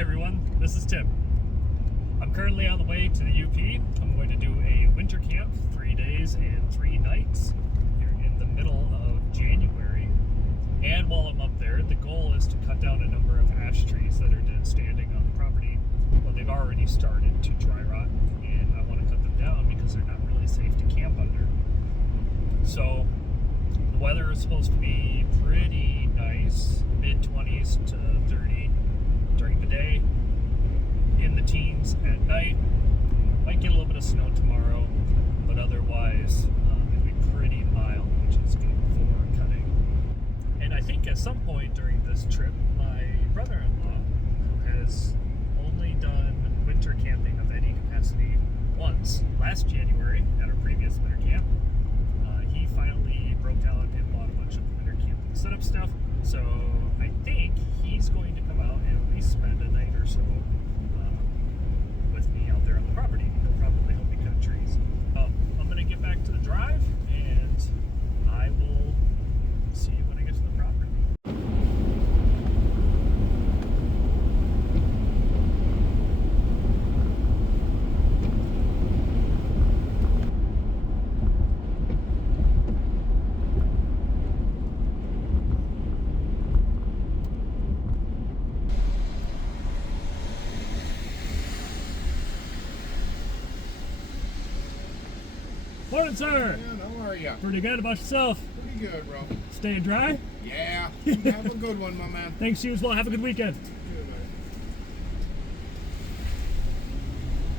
Hey everyone, this is Tim. I'm currently on the way to the UP. I'm going to do a winter camp, 3 days and 3 nights here in the middle of January. And while I'm up there, the goal is to cut down a number of ash trees that are dead standing on the property. Well, they've already started to dry rot, and I want to cut them down because they're not really safe to camp under. So the weather is supposed to be pretty nice, mid-20s to 30 during the day, in the teens at night. Might get a little bit of snow tomorrow, but otherwise it'll be pretty mild, which is good for cutting. And I think at some point during this trip, my brother-in-law, who has only done winter camping of any capacity once, last January at our previous winter camp, he finally broke out and bought a bunch of winter camping setup stuff. So I think he's going to come out and at least spend a night or so with me out there on the property. He'll probably help me cut trees. I'm going to get back to the drive, and I will see you when I get to the property. Morning, sir. Man, how are you? Pretty good. About yourself? Pretty good, bro. Staying dry? Yeah. Have a good one, my man. Thanks, you as well. Have a good weekend. Good,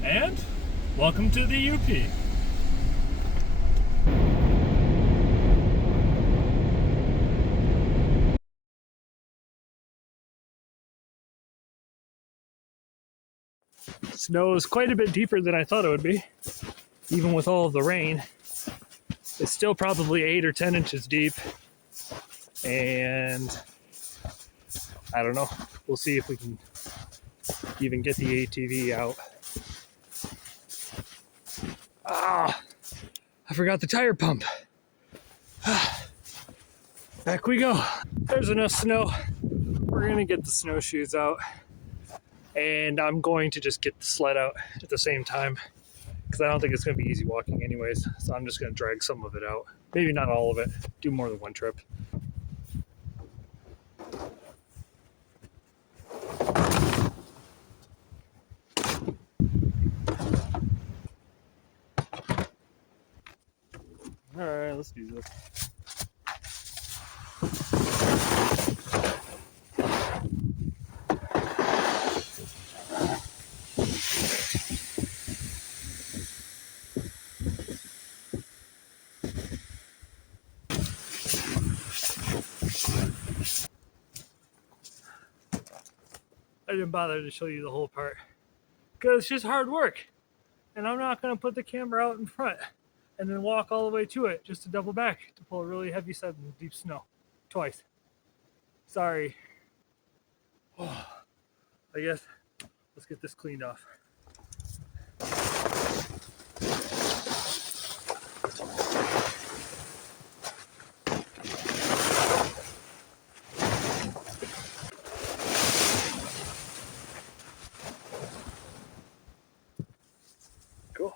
man. And welcome to the UP. Snow is quite a bit deeper than I thought it would be, even with all of the rain. It's still probably 8 or 10 inches deep, and I don't know. We'll see if we can even get the ATV out. Ah, I forgot the tire pump. Back we go. There's enough snow. We're gonna get the snowshoes out, and I'm going to just get the sled out at the same time, because I don't think it's going to be easy walking anyways. So I'm just going to drag some of it out. Maybe not all of it. Do more than one trip. All right, let's do this. I didn't bother to show you the whole part because it's just hard work, and I'm not going to put the camera out in front and then walk all the way to it just to double back to pull a really heavy set in deep snow twice. Sorry. Oh, I guess let's get this cleaned off. Cool.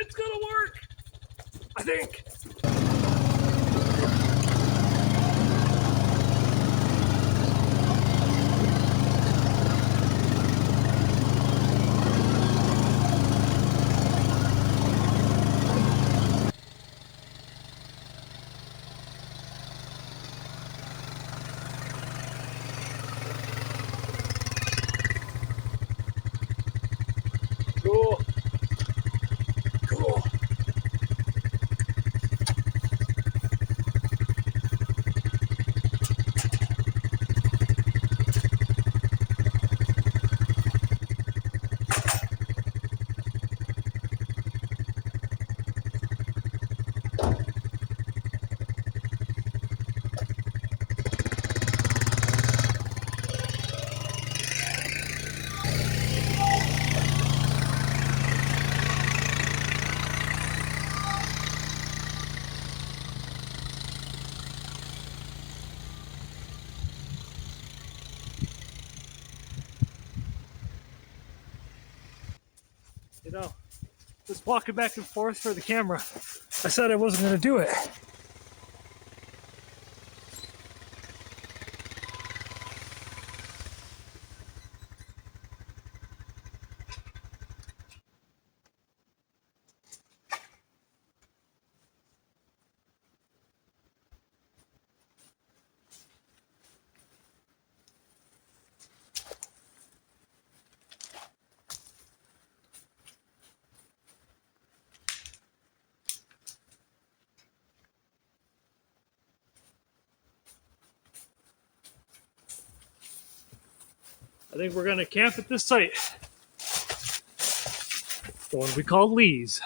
It's gonna work! I think. Cool. Cool. You know, just walking back and forth for the camera. I said I wasn't going to do it. I think we're going to camp at this site. The one we call Lee's.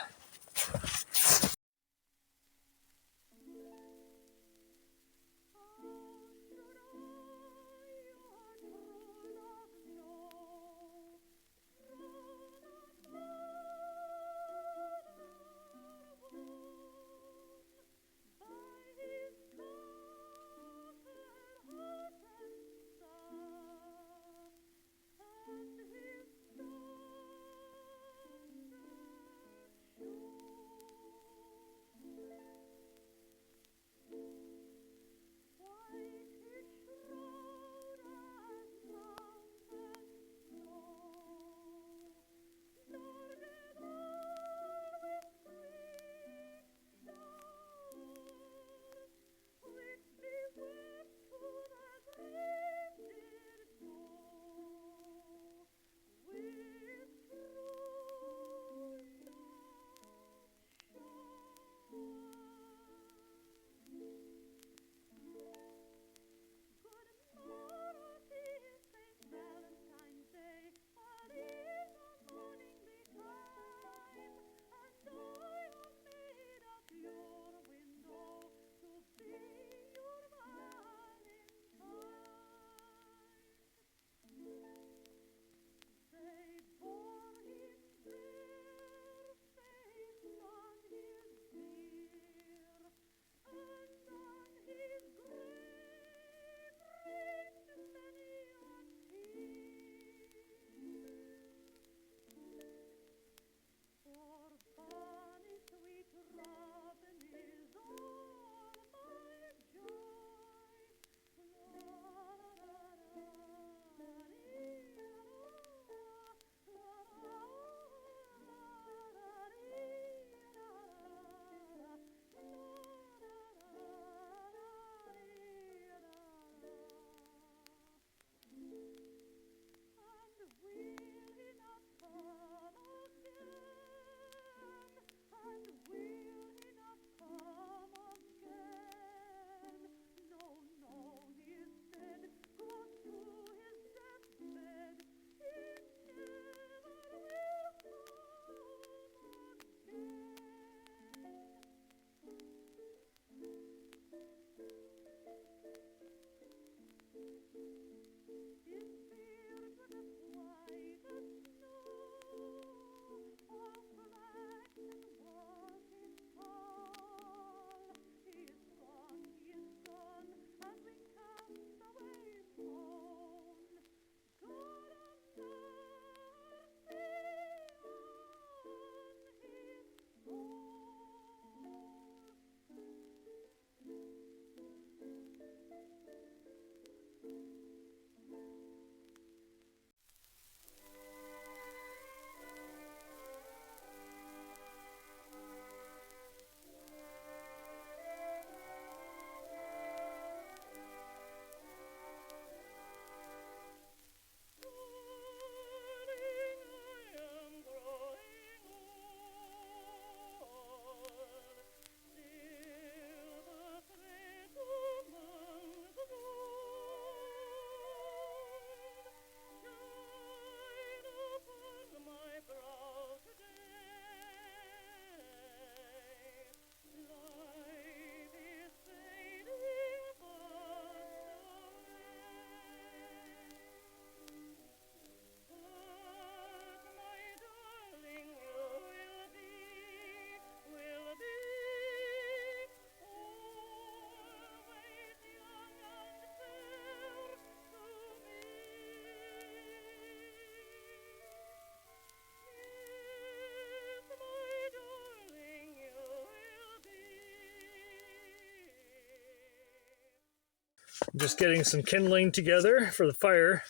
I'm just getting some kindling together for the fire.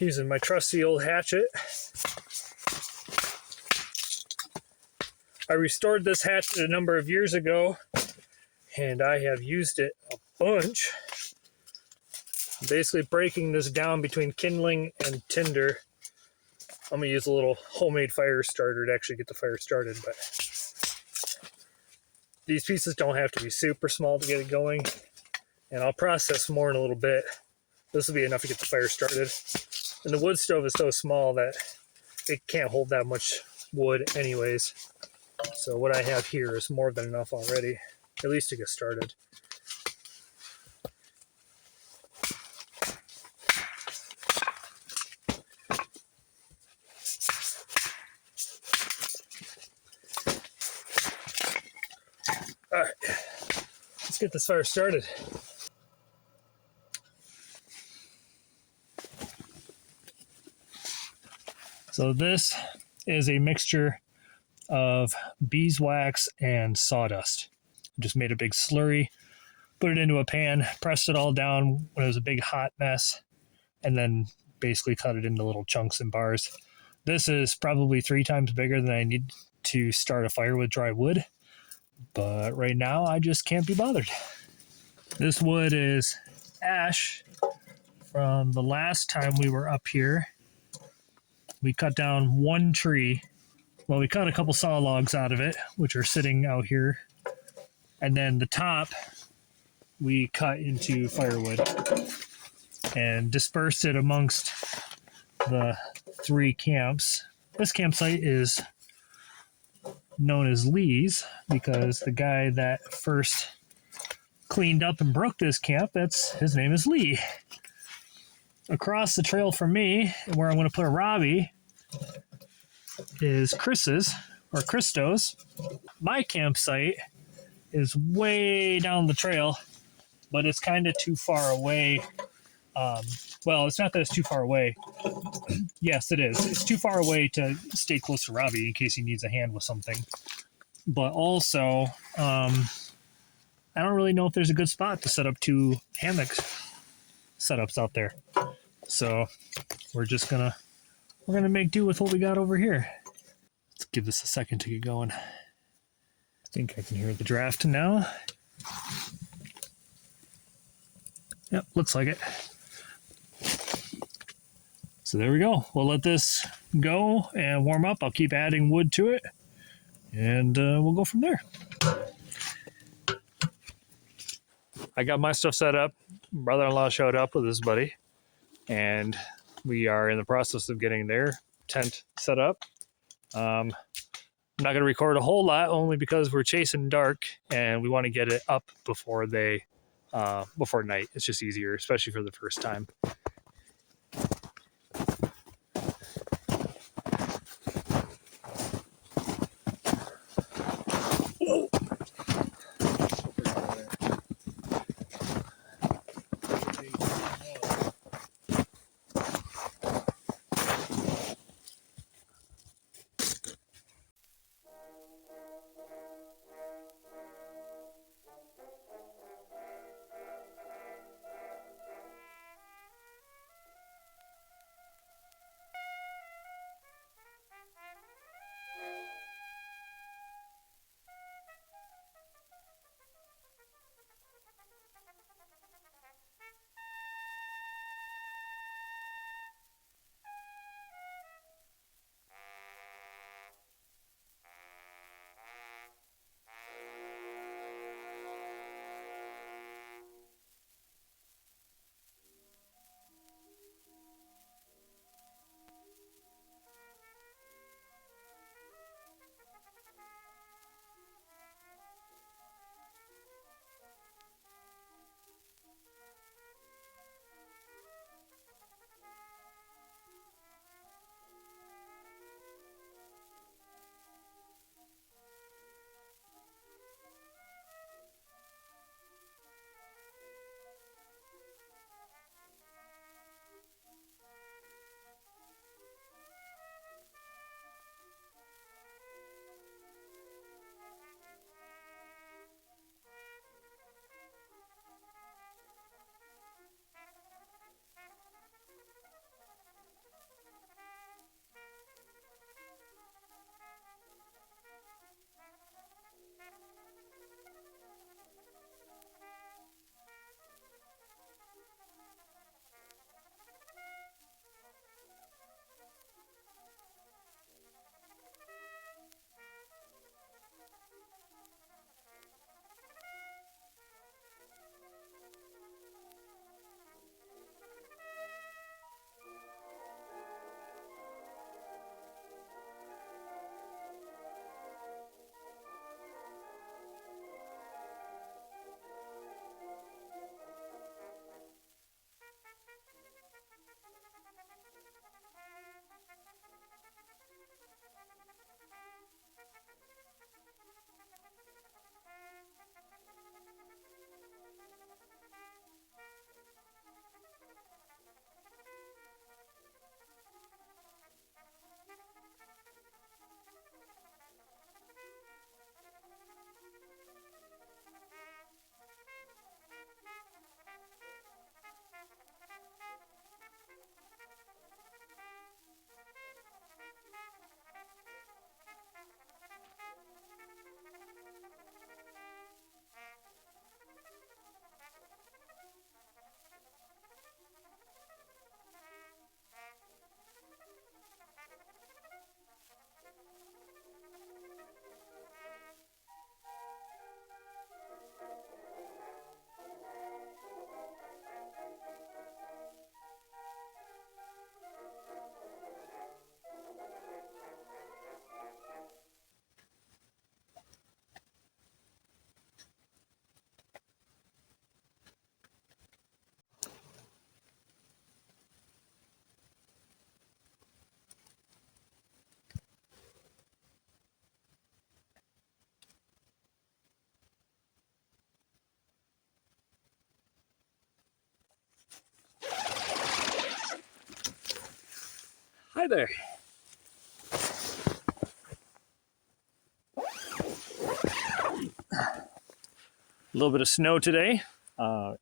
Using my trusty old hatchet. I restored this hatchet a number of years ago, and I have used it a bunch. Basically breaking this down between kindling and tinder. I'm going to use a little homemade fire starter to actually get the fire started, but these pieces don't have to be super small to get it going, and I'll process more in a little bit. This will be enough to get the fire started. And the wood stove is so small that it can't hold that much wood anyways. So what I have here is more than enough already, at least to get started. All right, let's get this fire started. So this is a mixture of beeswax and sawdust. Just made a big slurry, put it into a pan, pressed it all down when it was a big hot mess, and then basically cut it into little chunks and bars. This is probably 3 times bigger than I need to start a fire with dry wood, but right now I just can't be bothered. This wood is ash from the last time we were up here. We cut down one tree. Well, we cut a couple saw logs out of it, which are sitting out here. And then the top, we cut into firewood and dispersed it amongst the 3 camps. This campsite is known as Lee's because the guy that first cleaned up and broke this camp, his name is Lee. Across the trail from me, where I'm going to put a Robbie, is Chris's, or Christo's. My campsite is way down the trail, but it's kind of too far away. Well, it's not that it's too far away. Yes, it is. It's too far away to stay close to Robbie in case he needs a hand with something. But also, I don't really know if there's a good spot to set up 2 hammock setups out there. So we're gonna make do with what we got over here. Let's give this a second to get going. I think I can hear the draft now. Yep, looks like it. So there we go. We'll let this go and warm up. I'll keep adding wood to it, and we'll go from there. I got my stuff set up. Brother-in-law showed up with his buddy, and we are in the process of getting their tent set up. I'm not going to record a whole lot, only because we're chasing dark, and we want to get it up before night. It's just easier, especially for the first time. Hi there. A little bit of snow today.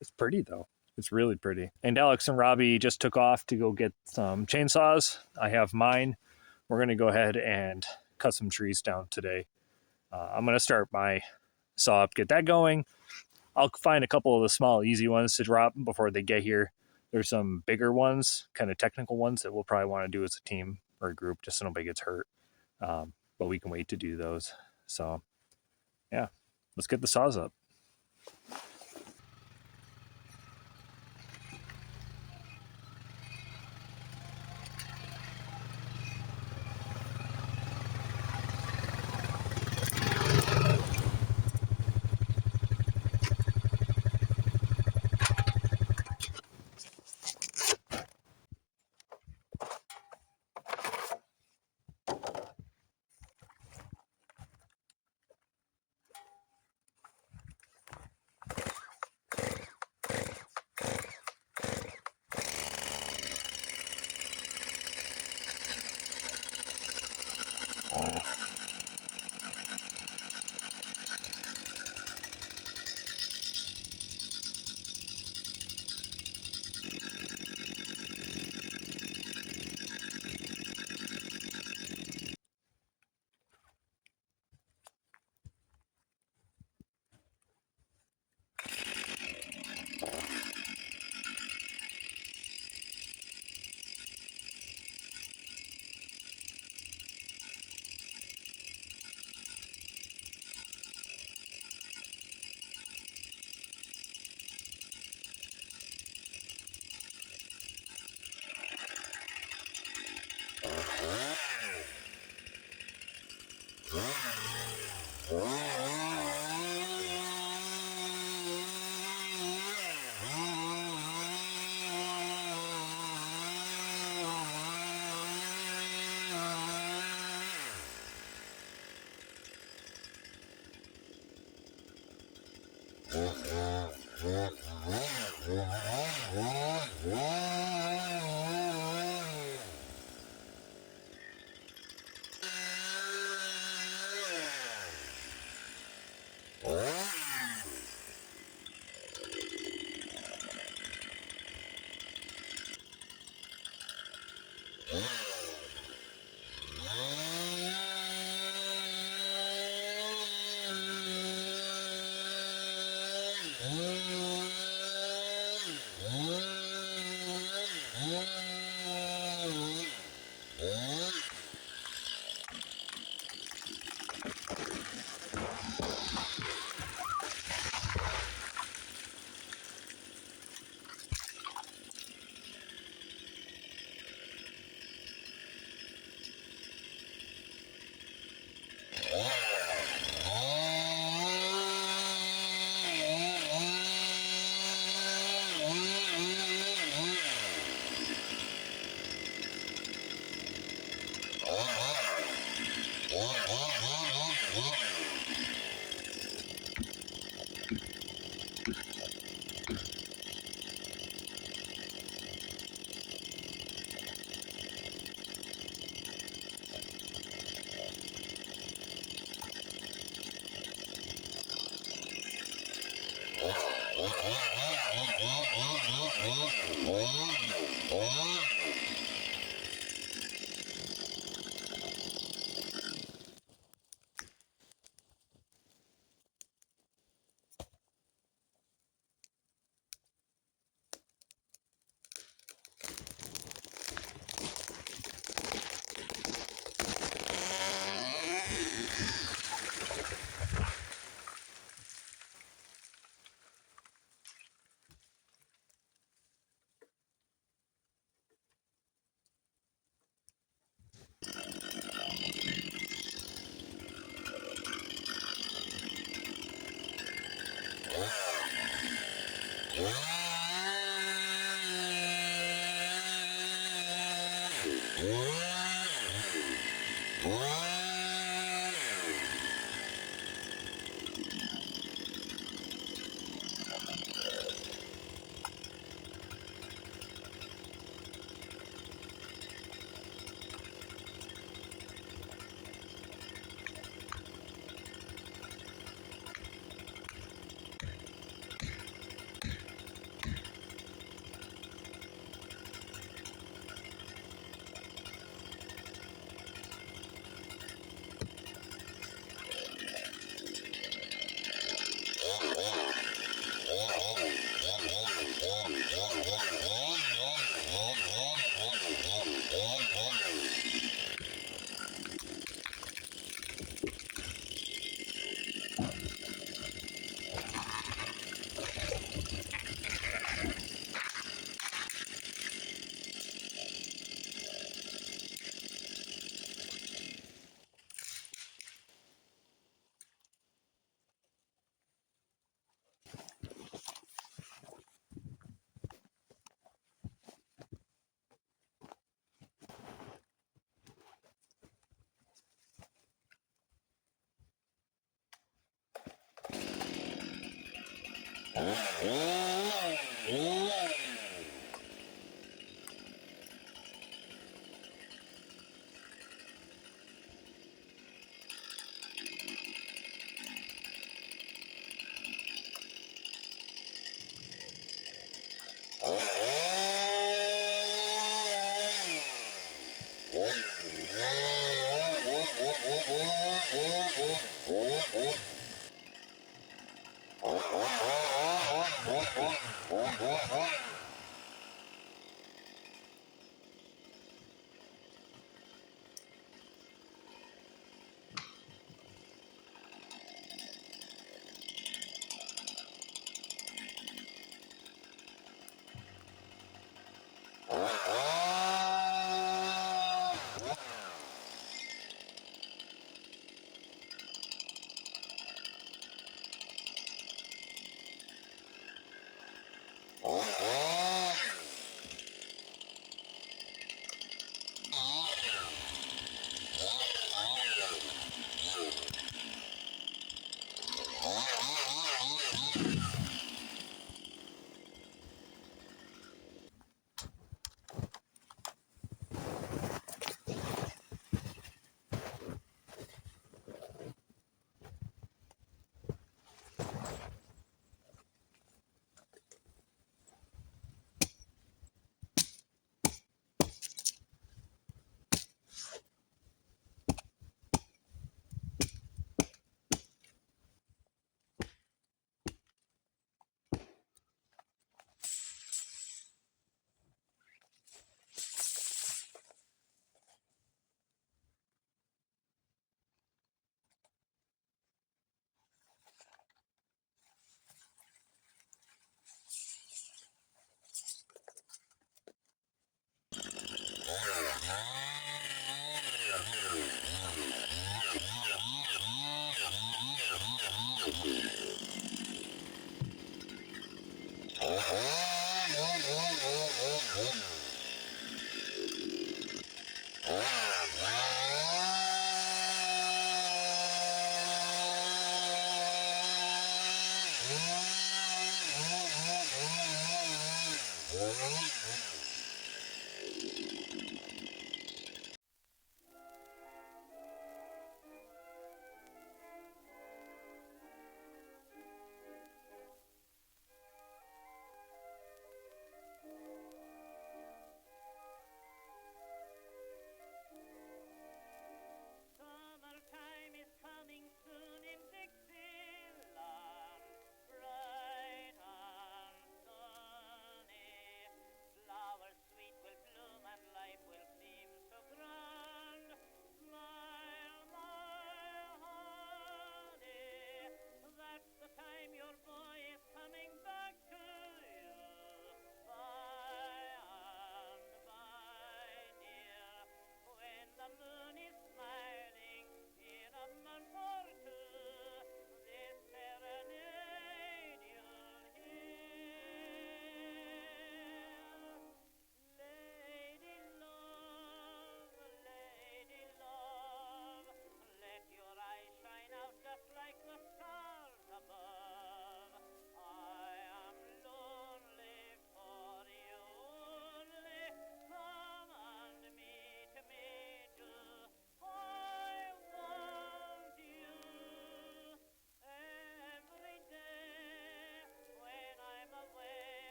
It's pretty though. It's really pretty. And Alex and Robbie just took off to go get some chainsaws. I have mine. We're going to go ahead and cut some trees down today. I'm going to start my saw up, get that going. I'll find a couple of the small, easy ones to drop before they get here. There's some bigger ones, kind of technical ones that we'll probably want to do as a team or a group just so nobody gets hurt. But we can wait to do those. So, yeah, let's get the saws up.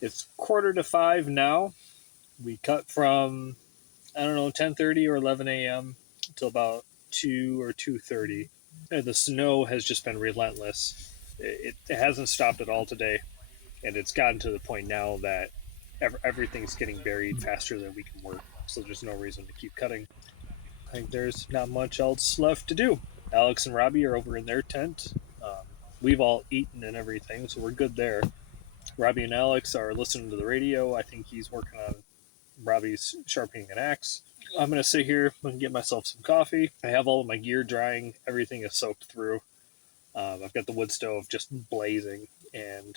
It's 4:45 now. We cut from, I don't know, 10:30 or 11 a.m. until about 2 or 2:30. The snow has just been relentless. It hasn't stopped at all today, and it's gotten to the point now that everything's getting buried faster than we can work. So there's no reason to keep cutting. I think there's not much else left to do. Alex and Robbie are over in their tent. We've all eaten and everything, so we're good there. Robbie and Alex are listening to the radio. I think he's working on Robbie's sharpening an axe. I'm going to sit here and get myself some coffee. I have all of my gear drying. Everything is soaked through. I've got the wood stove just blazing, and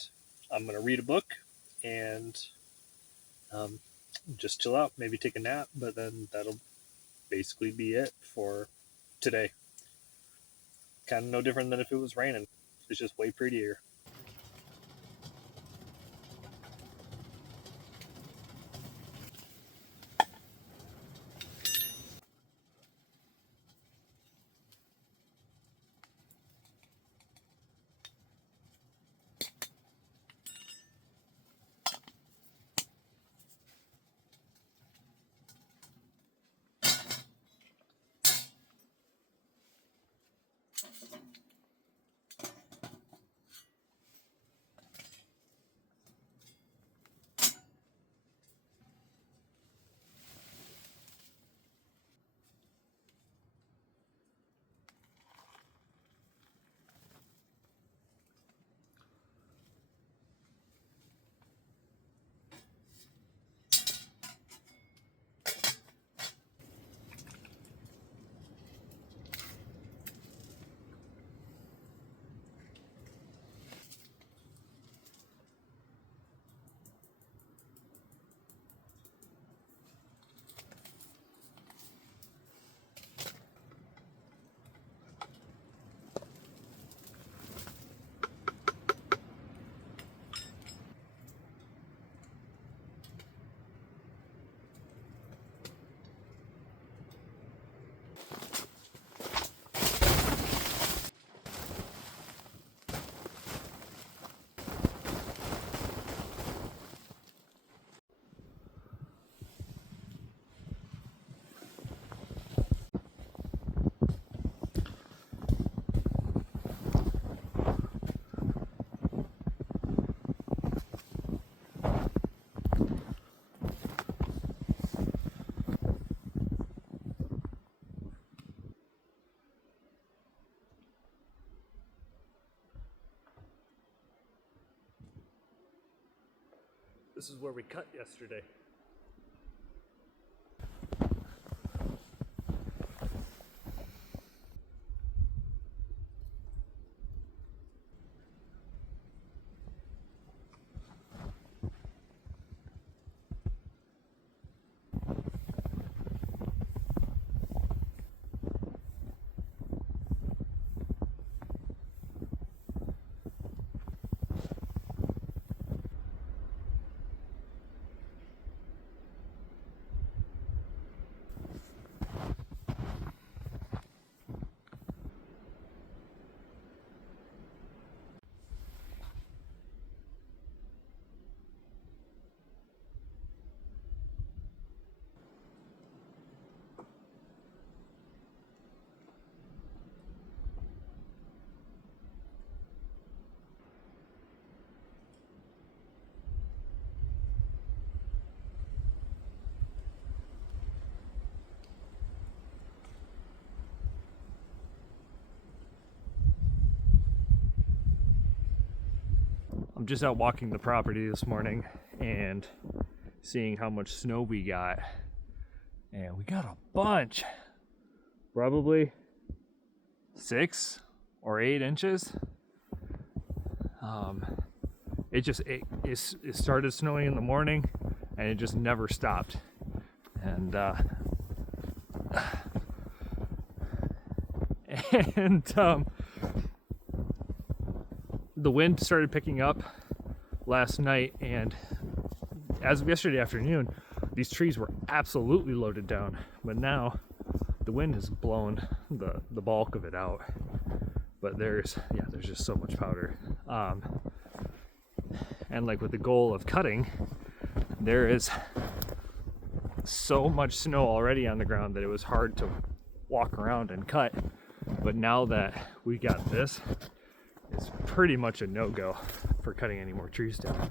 I'm going to read a book and just chill out, maybe take a nap, but then that'll basically be it for today. Kind of no different than if it was raining. It's just way prettier. This is where we cut yesterday. I'm just out walking the property this morning and seeing how much snow we got. And we got a bunch. Probably 6 or 8 inches. It started snowing in the morning and it just never stopped. And the wind started picking up last night, and as of yesterday afternoon, these trees were absolutely loaded down, but now the wind has blown the bulk of it out. But there's just so much powder, and like with the goal of cutting, there is so much snow already on the ground that it was hard to walk around and cut. But now that we got this, it's pretty much a no-go for cutting any more trees down.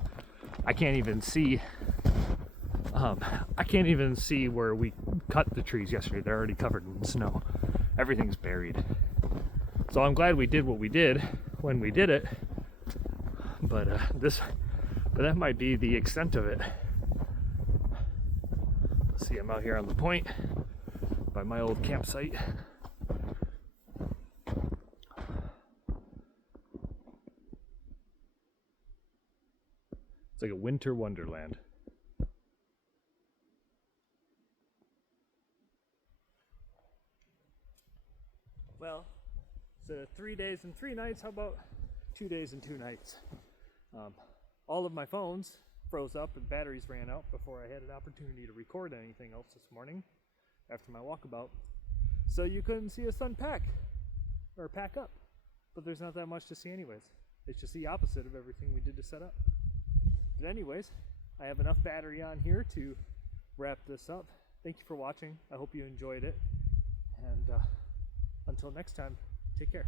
I can't even see where we cut the trees yesterday. They're already covered in snow. Everything's buried. So I'm glad we did what we did when we did it. But this But that might be the extent of it. Let's see, I'm out here on the point by my old campsite. It's like a winter wonderland. Well, instead of 3 days and 3 nights, how about 2 days and 2 nights? All of my phones froze up and batteries ran out before I had an opportunity to record anything else this morning after my walkabout. So you couldn't see us unpack or pack up. But there's not that much to see anyways. It's just the opposite of everything we did to set up. But anyways, I have enough battery on here to wrap this up. Thank you for watching. I hope you enjoyed it. And until next time, take care.